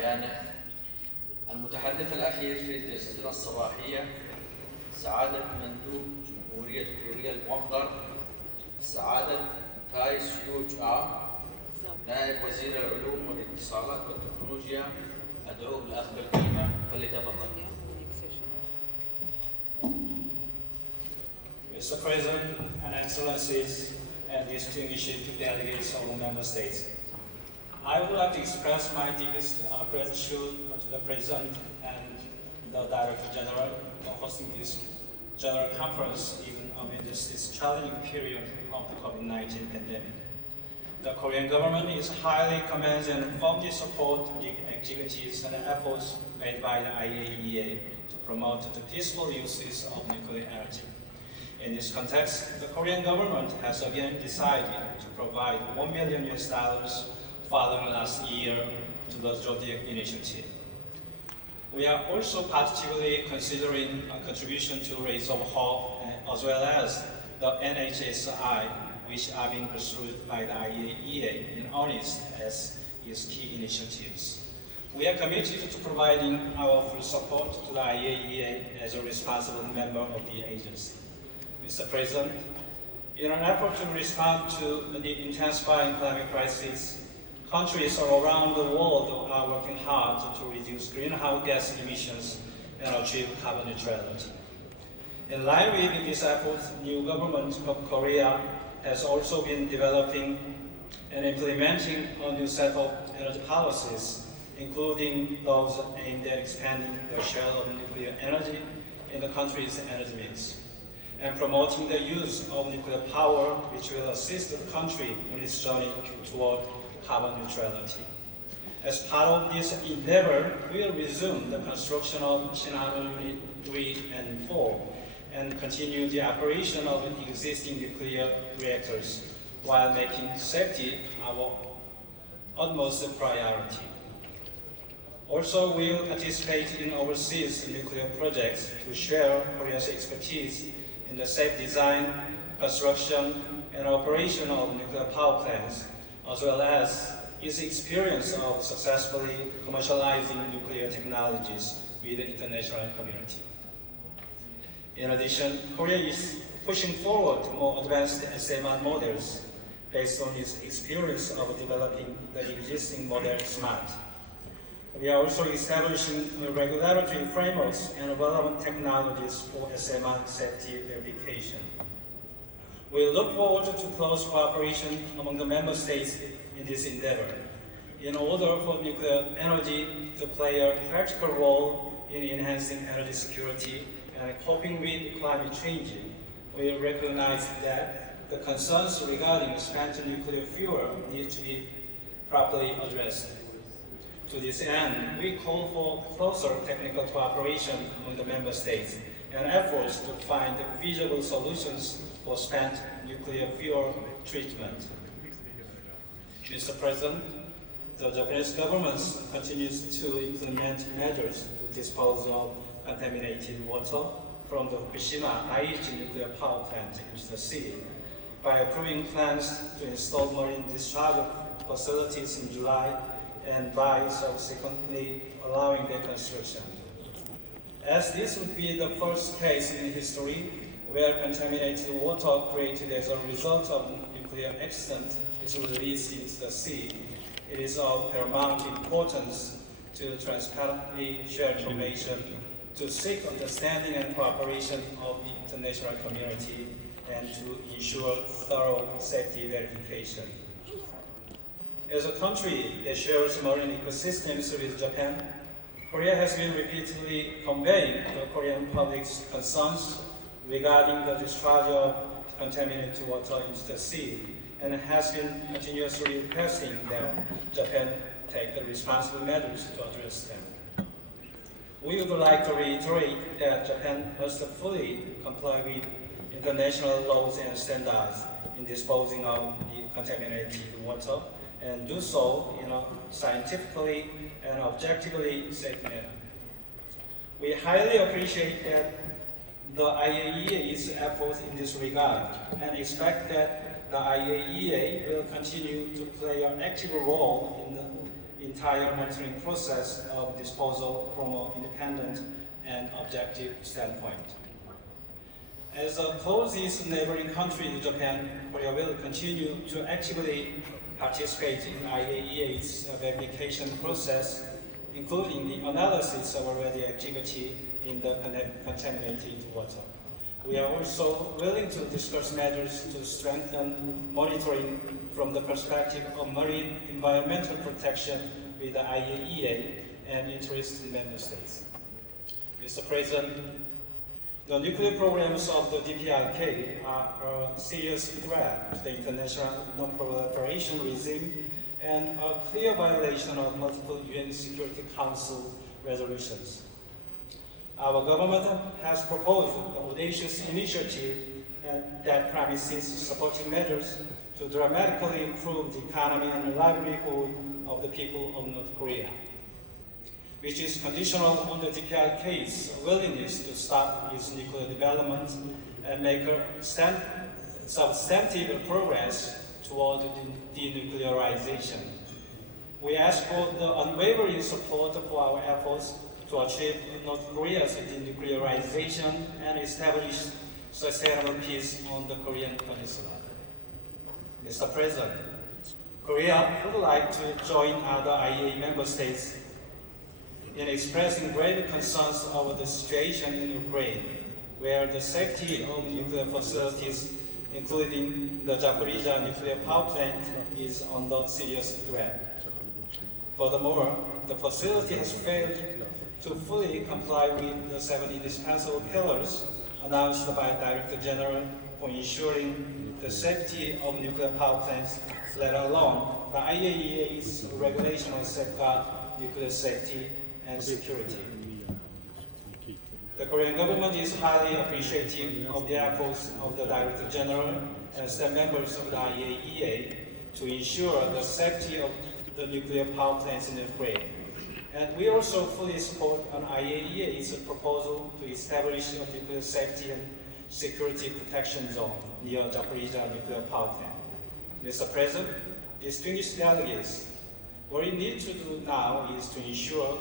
بيانه. المتحدث الأخير في جلستنا الصباحية سعادة مندوب جمهورية كوريا الموقر سعادة 제66차 نائب وزير العلوم والاتصالات والتكنولوجيا. أدعوه لأخذ الكلمة فليتفضل. Mr. President and Excellencies and distinguished delegates of member states, I would like to express my deepest gratitude to the President and the Director General for hosting this General Conference even amidst this challenging period of the COVID-19 pandemic. The Korean government is highly commends and firmly supports the activities and efforts made by the IAEA to promote the peaceful uses of nuclear energy. In this context, the Korean government has again decided to provide $1 million following last year to the Zodiac initiative. We are also particularly considering a contribution to Rays of Hope as well as the NHSI, which are being pursued by the IAEA in earnest as its key initiatives. We are committed to providing our full support to the IAEA as a responsible member of the agency. Mr. President, in an effort to respond to the intensifying climate crisis, countries all around the world are working hard to reduce greenhouse gas emissions and achieve carbon neutrality. In line with this effort, the new government of Korea has also been developing and implementing a new set of energy policies, including those aimed at expanding the share of nuclear energy in the country's energy mix, and promoting the use of nuclear power, which will assist the country in its journey toward carbon neutrality. As part of this endeavor, we will resume the construction of Shinhan Unit 3 and 4 and continue the operation of existing nuclear reactors while making safety our utmost priority. Also, we will participate in overseas nuclear projects to share Korea's expertise in the safe design, construction, and operation of nuclear power plants, as well as its experience of successfully commercializing nuclear technologies with the international community. In addition, Korea is pushing forward more advanced SMR models based on its experience of developing the existing model SMART. We are also establishing regulatory frameworks and relevant technologies for SMR safety verification. We look forward to close cooperation among the member states in this endeavor. In order for nuclear energy to play a practical role in enhancing energy security and coping with climate change, we recognize that the concerns regarding spent nuclear fuel need to be properly addressed. To this end, we call for closer technical cooperation among the member states and efforts to find feasible solutions for spent nuclear fuel treatment. Mr. President, the Japanese government continues to implement measures to dispose of contaminated water from the Fukushima Daiichi nuclear power plant into the sea by approving plans to install marine discharge facilities in July and by subsequently allowing their construction. As this would be the first case in history where contaminated water created as a result of nuclear accident is released into the sea, it is of paramount importance to transparently share information, to seek understanding and cooperation of the international community, and to ensure thorough safety verification. As a country that shares marine ecosystems with Japan, Korea has been repeatedly conveying the Korean public's concerns regarding the discharge of contaminated water into the sea, and has been continuously requesting that Japan take the responsible measures to address them. We would like to reiterate that Japan must fully comply with international laws and standards in disposing of the contaminated water, and do so in a scientifically and objectively safe manner. We highly appreciate that the IAEA's efforts in this regard and expect that the IAEA will continue to play an active role in entire monitoring process of disposal from an independent and objective standpoint. As a closest neighboring country to Japan, Korea will continue to actively participate in IAEA's verification process, including the analysis of radioactivity in the contaminated water. We are also willing to discuss measures to strengthen monitoring from the perspective of marine environmental protection with the IAEA and interested member states. Mr. President, the nuclear programs of the DPRK are a serious threat to the international non-proliferation regime and a clear violation of multiple UN Security Council resolutions. Our government has proposed an audacious initiative that promises supporting measures to dramatically improve the economy and livelihood of the people of North Korea, which is conditional on the DPRK's willingness to stop its nuclear development and make a substantive progress toward denuclearization. We ask for the unwavering support for our efforts to achieve North Korea's denuclearization and establish sustainable peace on the Korean Peninsula. Mr. President, Korea would like to join other IAEA member states in expressing grave concerns over the situation in Ukraine, where the safety of nuclear facilities, including the Zaporizhzhia nuclear power plant, is under serious threat. Furthermore, the facility has failed to fully comply with the 7 indispensable pillars announced by Director General for ensuring the safety of nuclear power plants, let alone the IAEA's regulation on safeguard nuclear safety and security. The Korean government is highly appreciative of the efforts of the Director General and staff members of the IAEA to ensure the safety of the nuclear power plants in Ukraine. And we also fully support an IAEA's proposal to establish a nuclear safety and security protection zone near Zaporizhzhia nuclear power plant. Mr. President, distinguished delegates, what we need to do now is to ensure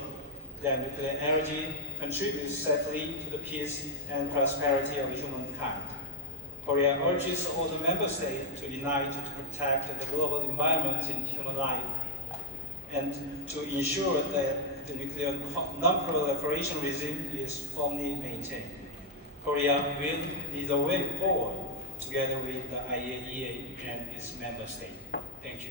that nuclear energy contributes safely to the peace and prosperity of humankind. Korea urges all the member states to unite to protect the global environment and human life, and to ensure that the nuclear non-proliferation regime is firmly maintained. Korea will lead the way forward together with the IAEA and its member states. Thank you.